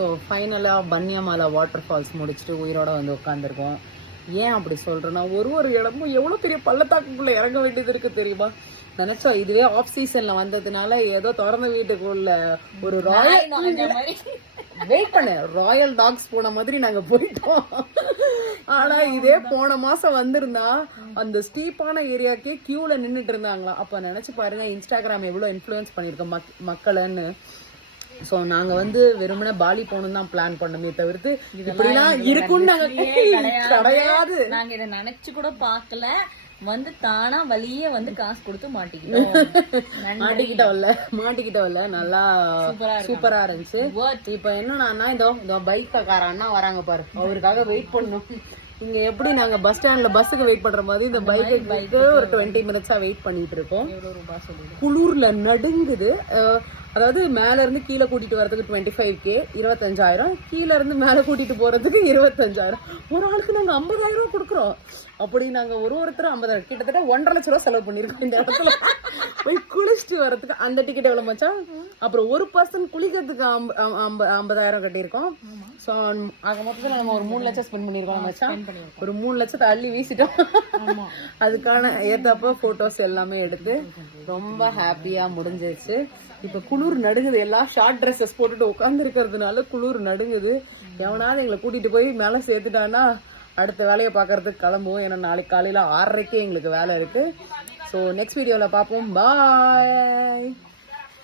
So ஃபைனலாக பன்னியமாலா water falls முடிச்சுட்டு உயிரோட வந்து உட்காந்துருக்கோம். ஏன் அப்படி சொல்கிறேன்னா ஒரு இடமும் எவ்வளோ பெரிய பள்ளத்தாக்குக்குள்ளே இறங்க வேண்டியது இருக்குது தெரியுமா? நினச்சோம் இதுவே ஆஃப் சீசனில் வந்ததுனால ஏதோ திறந்த வீட்டுக்குள்ள ஒரு ராயல் டாக்ஸ் போன மாதிரி நாங்கள் போயிட்டோம். ஆனால் இதே போன மாதம் வந்திருந்தா அந்த ஸ்டீப்பான ஏரியாக்கே கியூவில் நின்றுட்டு இருந்தாங்களா. அப்போ நினச்சி பாருங்க இன்ஸ்டாகிராம் எவ்வளோ இன்ஃப்ளூயன்ஸ் பண்ணியிருக்கோம் மக்களுன்னு. ஸோ நாங்கள் வந்து வெறுமனே பாலி போகணும் தான் பிளான் பண்ணோமே தவிர்த்து இப்படிலாம் இருக்குன்னு கிடையாது. நாங்கள் இதை நினைச்சு கூட பார்க்கல. வந்து தானா வழியே வந்து காசு கொடுத்து மாட்டிக்கிட்டோம்ல. நல்லா சூப்பரா இருந்துச்சு. இப்ப என்னன்னா இந்த பைக்கார அண்ணா வராங்க பாரு, அவருக்காக வெயிட் பண்ணணும். இங்க எப்படி நாங்க பஸ் ஸ்டாண்ட்ல பஸ்ஸுக்கு வெயிட் பண்ற மாதிரி இந்த பைக்கு ஒரு 20 மினிட்ஸா வெயிட் பண்ணிட்டு இருக்கோம். குளூர்ல நடுங்குது. அதாவது மேல இருந்து கீழே கூட்டிட்டு வரதுக்கு 25K 25,000, கீழே இருந்து மேல கூட்டிட்டு போறதுக்கு 25,000. ஒரு ஆளுக்கு நாங்க 50,000 கொடுக்குறோம். அப்படி நாங்க ஒருத்தரும் 50,000, கிட்டத்தட்ட 1.5 லட்ச ரூபா செலவு பண்ணிருக்கோம் இந்த இடத்துல போய் குளிச்சுட்டு வரதுக்கு. அந்த டிக்கெட் எவ்வளவு மச்சா? அப்புறம் ஒரு பர்சன் குளிக்கிறதுக்கு 50,000 கட்டியிருக்கோம். ஸோ ஆக மொத்தத்தில் நம்ம ஒரு 3 லட்சம் ஸ்பெண்ட் பண்ணிருக்கோம் மச்சா. ஒரு 3 லட்சத்தை அள்ளி வீசிட்டோம். அதுக்கான ஏத்தப்ப போட்டோஸ் எல்லாமே எடுத்து ரொம்ப ஹாப்பியா முடிஞ்சிருச்சு. இப்ப குளிர் நடுங்குது. எல்லாம் ஷார்ட் ட்ரெஸ்ஸஸ் போட்டுட்டு உட்கார்ந்து இருக்கிறதுனால குளிர் நடுங்குது. எவனாவது எங்களை கூட்டிட்டு போய் மேல சேர்த்துட்டான்னா அடுத்த வேலையை பார்க்கறதுக்கு கிளம்புவோம். ஏன்னா நாளைக்கு காலையில 6:30க்கே எங்களுக்கு வேலை இருக்கு. ஸோ நெக்ஸ்ட் வீடியோல பார்ப்போம். பாய்.